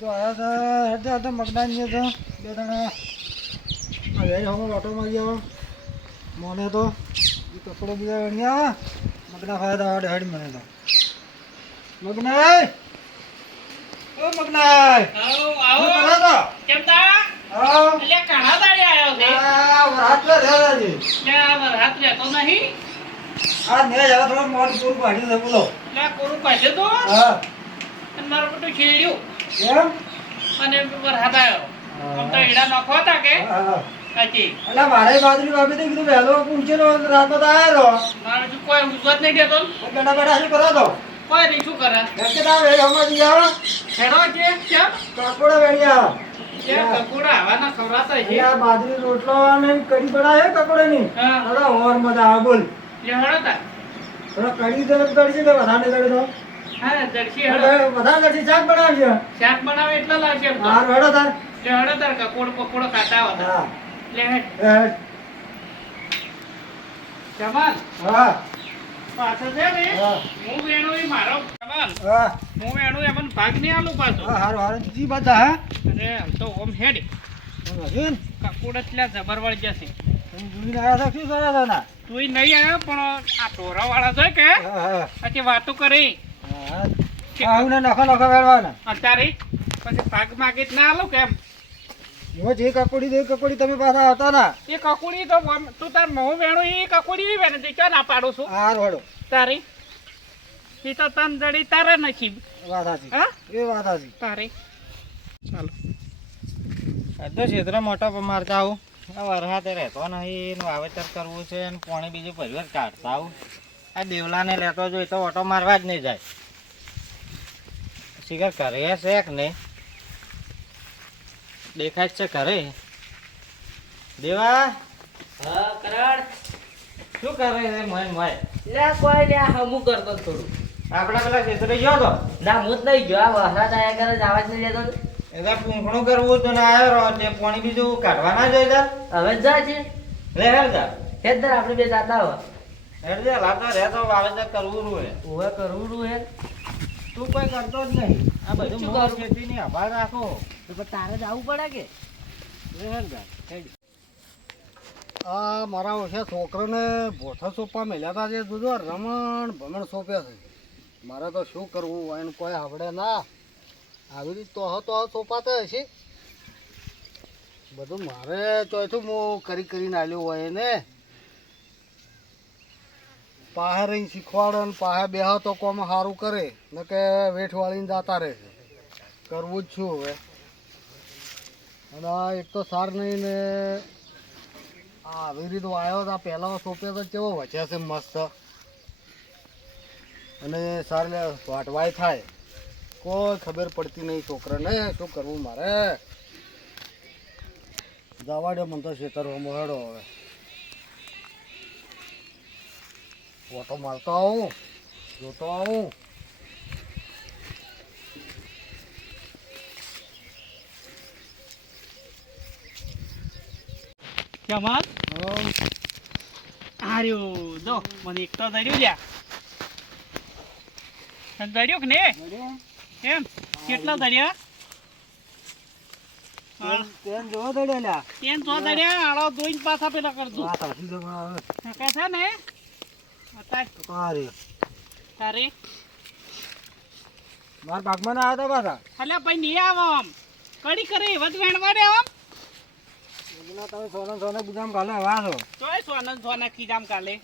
તો આયા હતા મગદાન છે બે જણા હવે હમણાં ઓટો મારી આવો મને તો કપડો બીજા વણી આવે મગના ફાયદા આડે હાડી મને તો મગનાય ઓ મગનાય આવો શું કરો છો? કેમ તા આવો એટલે કાણા દાડે આવ્યો છે આ વરાત પર રહેવાજી લે આ રાત રહેતો નહીં આ ને જરા થોડો મોડ પૂર પાડી દે બોલો લે કોરું કાઢ્યો તો હા અને મારું બધું છેડ્યું એમ અને વરસાદ આવ્યો આમ તો ઈડા નાખો હતા કે હા હાજી એટલે મારે બાજરી વાપી દે કીધું વહેલો પૂછેલો રાતમાં તો આવ્યો મારે શું કોઈ ઉજવત નહીં દેતો બેટા બેટા શું કરો તો કોઈ નહીં શું કરે કે ના વે હમણાં જી આવો હેડો છે કેમ કાકોડા વેણી આવો કે કપૂડા હવાના ખવડાતા છે આ બાજરી રોટલો અને કઢી બનાવે કકોડાની હા. થોડા ઓર મજા આવે બોલ લે હેડો તા થોડા કઢી તો કઢી છે કે વધારે કઢી તો હા દર્શી હેડો વધારે કઢી શાક બનાવશે શાક બનાવે એટલા લાવશે એમ તો હાર હેડો તાર લે હેડો તાર કપૂડ પકોડો ખાતા હતા હા લે હેડ હેડ. જમાલ હા પાછો છે ને હા હું વેણું ઈ મારો જમાલ હા હું વેણું એમાં ભાગ નહીં આલું પાછો હા હારું હારું જી બધા હા અરે આમ તો ઓમ હેડ હજુ કપૂડ એટલે જબરવળ જશે તમે જોઈને આવ્યા છો શું કર્યા હતા ના તું નહીં આવ્યો પણ આ ટોરા વાળા છે કે હા હા પછી વાતો કરી હા આવું ને નખો નખો વેળવાના અત્યારે પછી ભાગ માગી જ ના આલું કેમ એમાં જે કકોડી દે કકોડી તમે પાછા હતા ના એ કકુડી તો તું તાર મોં વેણું એ કકુડી વેણે તે ક્યાં ના પાડું છું હારું હેડો તારી એ તો તન જડી તારે નસીબ વાત સાચી હા એ વાત સાચી તારી ચાલો અડધો ક્ષેત્ર મોટો મારતા આવું વરસાદે રહેતો નહીં ને વાવેતર કરવું છે ને પાણી બીજું ભરવે કાઢતા આવું આ દેવલાને લેતો જોઈ તો ઓટો મારવા જ નહીં જાય શિખર કરે છે કે નહીં દેખાય જ છે ઘરે દેવા હા કરણ શું કરે છે મોય મોય લે કોઈ લે હમું કરતો થોડું આપણા પેલા ક્ષેત્રે ગયો તો ના હું જ નહીં ગયો આ વરસાદ આયા કરે જવા જ નહીં દેતો એટલે પૂંખણું કરવું હતું ને આવ્યો તે પાણી બીજું કાઢવા ના જોઈ તાર હવે જ જા છે લે હેડ જા હેદર આપણે બે જાતા હો હેડ જા લાતો રહે તો વાવેતર કરવું રૂએ ઓવે કરવું રૂ હે તું કોઈ કરતો જ નહીં આ બધું શું મોર કરું? ખેતીની આભાર રાખો તો પણ તારે જવું પડે કે આ મારા ઓછા છોકરાને ભોથા સોપા મેલ્યા હતા જે જોજો રમણ ભમણ સોંપ્યા છે મારે તો શું કરવું એનું કોઈ આવડે ના આવી રીતે તો સોપાતા હશે બધું મારે ચોથું હું કરીને આલ્યું હોય ને પાહે રહીને શીખવાડે ને પાહે બેહો તો કોમ સારું કરે ને કે વેઠ વાળીને જતા રહે છે કરવું જ છું હવે અને આ એક તો સાર નહીં ને આ આવી રીતે આવ્યો તો આ પહેલાં સોંપ્યો તો કેવો વચ્યા છે મસ્ત અને સાર વાટવાય થાય કોઈ ખબર પડતી નહીં છોકરાને શું કરવું મારે જવા દે મને તો ખેતરમાં હેડો હવે ઓટો મારતો આવું જોતો આવું જમાલ આર્યો જો મને એક તો દડ્યું લ્યા તને દડ્યું કે ને એમ કેટલા દડ્યા તેમ જોવા દડ્યા લ્યા એમ તો દડ્યા આળો જોઈને પાછા પેલા કરજો આ સાચી જમા આવે કે છે ને અત્યારે તારે તારી મારા બાગમાં ના આવ્યા હતા પાછા એટલે ભાઈ નહીં આવો આમ કડી કરે વધ વેણવા દે આમ એમના તમે સોના બુજામ કાલે હવા છો ચોય સોનન સોના ખીજામ કાલે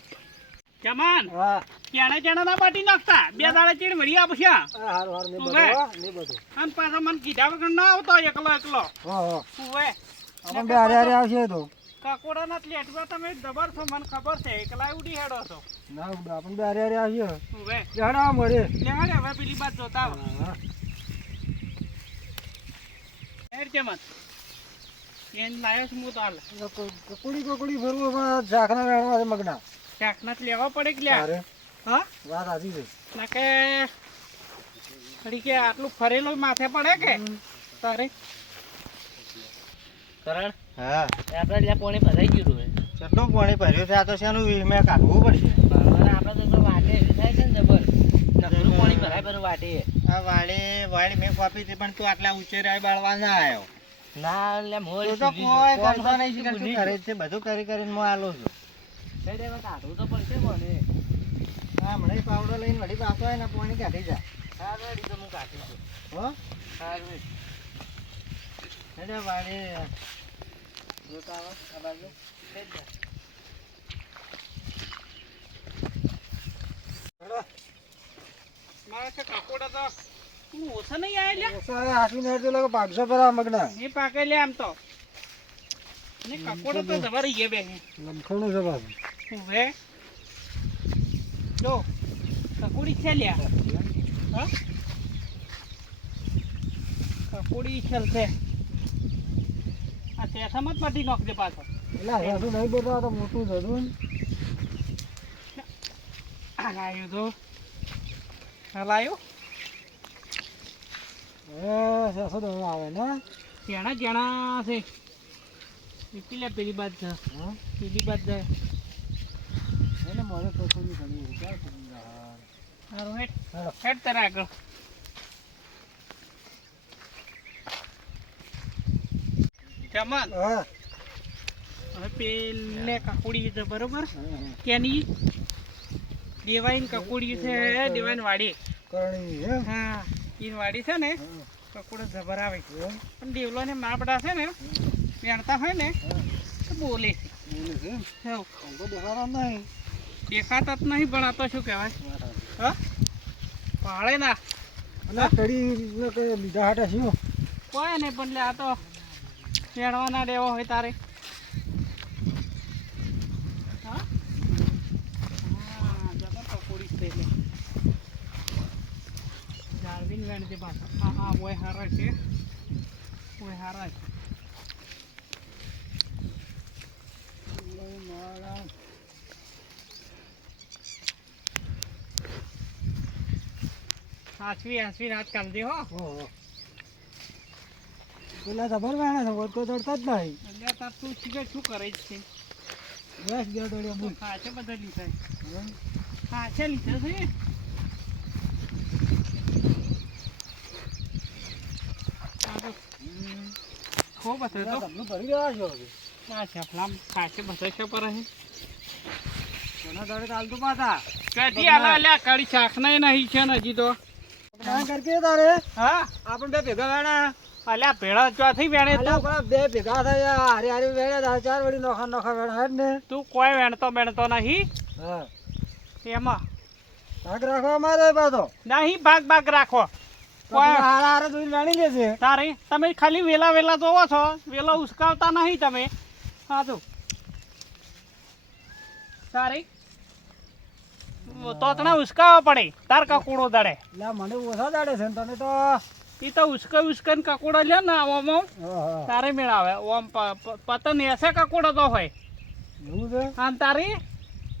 જમાન હા ચણા ચણા ના બાટી નાખતા બે દાડા ચીડ વળી આપશે હારું હારું નહીં તું બધું વે. હો, નહીં બધું આમ પાછો મને કીધા વગર ના આવતો એકલો એકલો હા હા ઉવે આપણે બે હારે હારે આવશે તો કાકોડા ના લેટવા તમે દબર છો મને ખબર છે એકલા ઉડી હેડો છો ના આપણે બે હારે હારે આવશે ઉવે બેહડા મળે લેવાડે હવે પેલી બાદ જોતા આવો હા હેડ જમાન એન લાયો છું હું તો હાલ કકુડી ફરવું પણ ઝાકના વેણવા છે મગના શાકના જ લેવા પડે કે લ્યા અરે હા વાત સાચી છે ના કે ખરી કે આટલું ફરેલો માથે પડે કે તારે કરણ હા આપણે ત્યાં પાણી ભરાઈ ગયું હે કેટલું પાણી ભર્યું છે આ તો શેનું વીમે કાઢવું પડશે આપણે તો વાટે થાય છે ને જબર નકરું પાણી ભરાય પેલું વાટે આ વાડી મેં કોપી હતી પણ તું આટલા ઉચેરાય બાળવા ના આવ્યો. ના એટલે મોર તું તો કોઈ કરતો નહીં શીખર, શું કરે છે બધું કરી કરીને હું આલું છું. કાઢવું તો પડશે મને. હા હમણાં પાવડો લઈને વળી પાછો હોય ને પાણી કાઢી જા. હા રેડી તો હું કાઢી છું. હો સારું એટલે વાડી જોતા આવો આ બાજુ. મારે છે કાકોડા તો હું ઓછા નહીં આવેલા. હાથીને હેઠ લોકો 500 પર આ મગના એ પાકે લે આમ તો. ને કાકોડા તો જવારી ગયા બે. લમખણું છે પાછું. હવે જો કાકોડી છે લ્યા. હા કાકોડી છે. આ શેઠામાં જ પાટી નાખજે પાછો. એટલે હેઠું નહીં બેઠો, આ તો મોટું જડું ને. લાવ્યું તો લાવ્યું સેસો તો આવે ને. જણા જણા છે. પેલા પેલી બાદ છે. હા પેલી બાદ જાય. એને મને તો થોડી ઘણી ક્યાં સુધી યાર. સારું હેડ હેડો. હેડ તારે આગળ. જમન હા હવે પેલે કાકોડી છે બરોબર. કેની દેવાઈન કાકોડી છે. દેવાઈન વાડી. કરણી હે. હા ઈન વાડી છે ને કકોડો જબર આવે. પણ દેવલો ને માપડા છે ને વેણતા હોય ને તો બોલે છે. બોલે છે હવ તો દેખાડા નહીં. દેખાતા જ નહીં પણ આ તો શું કહેવાય હા પાળે ના અને કડી કે લીધા હાટે શું કોઈ નહીં પણ લે આ તો વેણવાના દેવો હોય તારે. હા હા જબર કકોડી છે એટલે જાળવીને વેણજે પાછા. હા હા ઓય હારા છે. ઓય હારા છે. હાસવી નાચ કાઢજે હો. ઓહો પેલા જબર વેણે છે વોટ કોઈ દડતા જ નહીં. એટલે તાર તું શું કરે છે. બસ બે દોડ્યા બોલ. ખાચે બધા લીધા છે. ખાચે લીધા છે. આ તો ખૂબ હતો તો તમને ભરી દેવા છો હવે. આ સફલામ ખાચે બધા છે પર અહીં કોના દડે ચાલતું પાછા કદી આલા અલ્યા કડી શાક નહીં છે ને હજી તો. ના કરકે તારે હા આપણે બે ભેગા વેણા. અલ્યા ભેળા ચોથી વેણે અલ્યા તું પેલા બે ભેગા થયા હારે હારે વેણ્યા ચાર વળી નોખા વેણા હેડ ને. તું કોઈ વેણતો નહીં હા એમાં ભાગ રાખો અમારે પાછો. નહીં ભાગ રાખો. કોઈ હારા હારે જોઈને વેણી લેશે. તારે તમે ખાલી વેલા જોવો છો. વેલા ઉસકાવતા નહીં તમે. હા તું તારે તોતણા ઉસકાવવા પડે તાર કકોડો દડે. એટલે મને ઓછા દાડે છે ને તને તો એ તો ઉસકાઈને કકોડો લે ને આવામાં હા તારે મેળાવે. ઓમ પતન એસે કકોડો તો હોય એવું છે. આમ તારી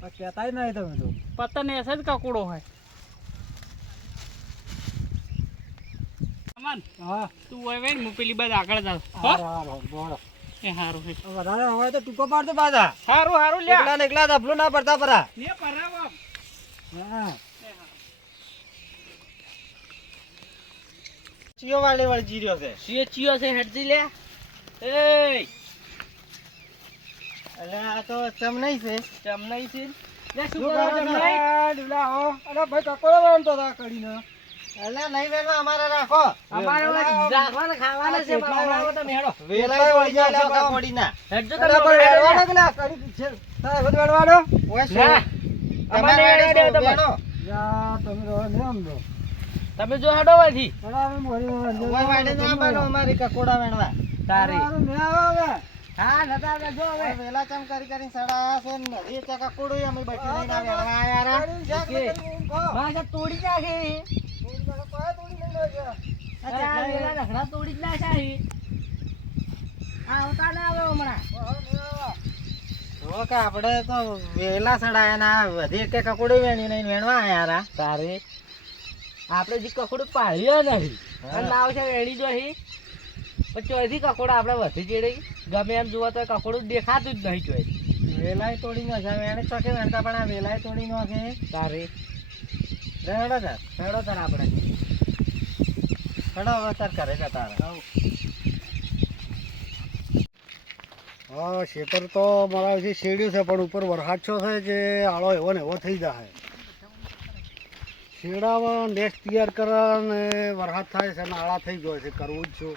આ કહેતાય નહીં તમે તો. પતન એસે જ કકોડો હોય. અમન હા તું હોય વેણ હું પેલી બાદ આગળ જાઉં. હારું બોલો. એ હારું છે. વધારે હોય તો ટૂંકો પાડતો પાછા. હારું લ્યા એકલા ને એકલા ધફલું ના પડતા પરા. લે પરાવો. હા ચિયો વાળે વાળી જીર્યો છે. ચિયો છે હેડજી લે. એ એટલે આ તો ચમ નહીં છે. ચમનઈ છે. લે શું શું કરો કરો ચમનઈ? છો? ઢીલા હો. અરે ભાઈ કકોડો વાળતો હતા કડીને. એટલે નહીં વેણવા અમારે રાખો. અમારે રાખવાના ખાવાના છે પણ બનાવો તમે હેડો. વેલાય વળી જાય એટલે કાકોડીના. હેડજો અરે તમે ભાઈ હેડો. વેડવાડો કે લા? કડી પીછે. તારે બધું વેડવાડો? ઓય શું? ના. તમારે અમારે વાળે હેડો શું? તમે. વેણો. યા તમે રહો ને આમ તો. તમે જો હેડો વાથી. અરે હવે મોરી ઓય વાળે ના પાડો અમારી કકોડા વેણવા. તારી. તારે મેં આવે હવે. હા નતા આવતા જો હવે. ઓય વેલા ચમ કરી સડા છે ને એ તે કકોડું અમે બચી લઈને વેણવા આયા રા. કડી કડી ઊંઘ ખો. માસા તોડી નાખે. થોડી વાર પાય તોડી લઈ લેજે. અરે આ વેલા રખડા તોડી જ નાખ્યા છે. આ આવતા ના આવે હમણાં. જો કે આપણે તો વેલા સડાયા ના વધી કે કકોડું વેણી નહીં વેણવા આયા રા. તારે આપણે જે કકોડું પાડ્યો નહીં હા. અને લાવ છે વેણી જો હી પણ ચોથી કકોડા આપણે વધી ચેડી ગમે એમ જોવા તો કકોડું દેખાતું જ નહીં ચોથી. વેલાય તોડી નો છે વેણે ચોકે વેણતા પણ આ વેલાય તોડી નો છે. તારે રેડો છે. હેડો તાર આપણે હેડો હવે તાર ઘરે જતા રહે. હા ખેતર તો મારા હજી શેડ્યું છે પણ ઉપર વરસાદ છો છે જે આળો એવો ને એવો થઈ જાય શેડામાં નેક્સ્ટ તૈયાર કરે ને વરસાદ થાય છે ને આળા થઈ જાય છે કરવું જ છું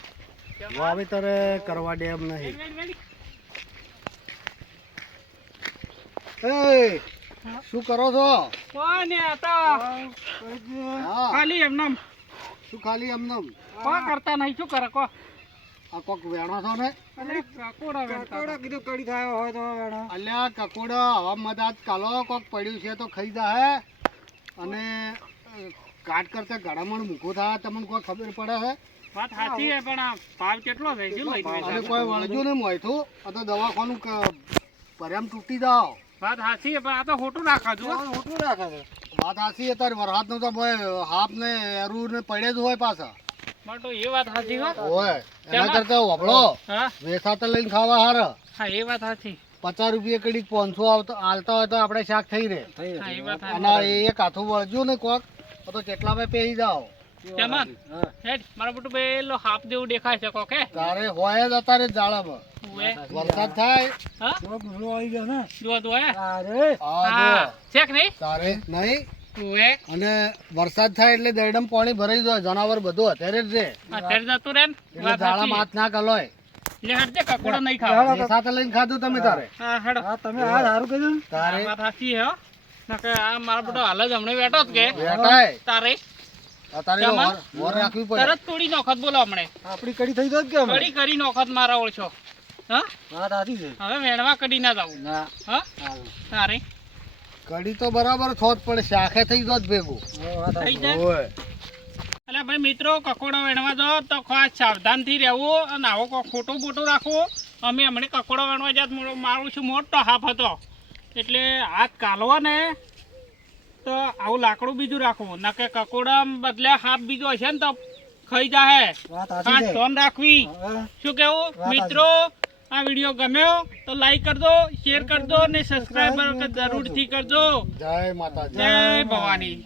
વાવેતરે કરવા દે એમ નહીં. એ શું કરો છો? કોને આ તો હા ખાલી એમને શું ખાલી એમને કો કરતા નહીં શું કરે કો આ કોક વેણો છો ને? અરે કકોડા કીધું કડી થાય હોય તો વેણો અલ્યા કકોડા હવા મદાત કાલો કોક પડ્યું છે તો ખાઈ જાય અને કાટ કરતા ગળામણ મૂકું થાય તમને કોઈ ખબર પડે છે? વાત સાચી છે પણ આ ભાવ કેટલો થાય શું લઈ અને કોઈ વળજો ને મોયથું આ તો દવાખાનું ભર્યામ તૂટી જાઓ. વાત સાચી છે પણ આ તો ખોટું નાખા છું વાત હાસી અત્યારે વરસાદનું તો ભાઈ હાફ ને એરું ને પડે જ હોય પાછા પણ તો એ વાત સાચી હો હોય એના કરતા વપડો હા વેસાતા લઈને ખાવા હાર હા એ વાત સાચી 50 રૂપિયા કડીક 500 આવતા હોય તો આપણે શાક થઈ રહે હા એ વાત અને એ કાથું વળજો ને કોક તો કેટલા માં પેહી જાઓ ચમન હેડ મારા બટુ પેલો હાફ જેવું દેખાય છે કોકે તારે હોય જ અત્યારે જાળામાં ઉવે વરસાદ થાય હા જો જો હે હા હા છે કે નહીં તારે નહીં ઉવે અને વરસાદ થાય એટલે દરડમ પાણી ભરાઈ જાય જનાવર બધું અત્યારે જ રે અત્યારે જતું રે ને એટલે વાત જાળામાં સાચી હાથ ના કલોય લે હટ દે કકોડા નહીં ખાવા વેસાતા લઈને ખાધું તમે તારે હા હેડો તમે આ સારું કીધું તારે વાત સાચી હે હો નકે આ મારા બટુ હાલ જ હમણે બેઠો જ કે બેટાય તારે તારે તો વર રાખવી પડે તરત તોડી નોખત બોલો હમણે આપણી કડી થઈ જાય કે કડી કરી નોખત મારા ઓળશો હા વાત સાચી છે હવે વેણવા કડી ના જાવું ના હા તારે કડી તો બરાબર થોત પણ શાખે થઈ જોત ભેગું થઈ જાય ઓય એટલે ભાઈ મિત્રો કકોડા વેણવા જાઓ તો ખાસ સાવધાનથી રહેવું અને આવો કોઈ ખોટું બોટું રાખવું અમે હમણે કકોડા વેણવા જાત મારું છું મોટો હાફ હતો એટલે હાથ કાલવો ને તો આવું લાકડું બીજું રાખવું ના કે કકોડા બદલે હાફ બીજો હશે ને તો ખાઈ જાય ખાસ ધ્યાન રાખવી શું કેવું મિત્રો આ વિડીયો ગમ્યો તો લાઈક કરજો શેર કરજો ને સબસ્ક્રાઈબર જરૂરથી કરજો જય માતાજી જય ભવાની.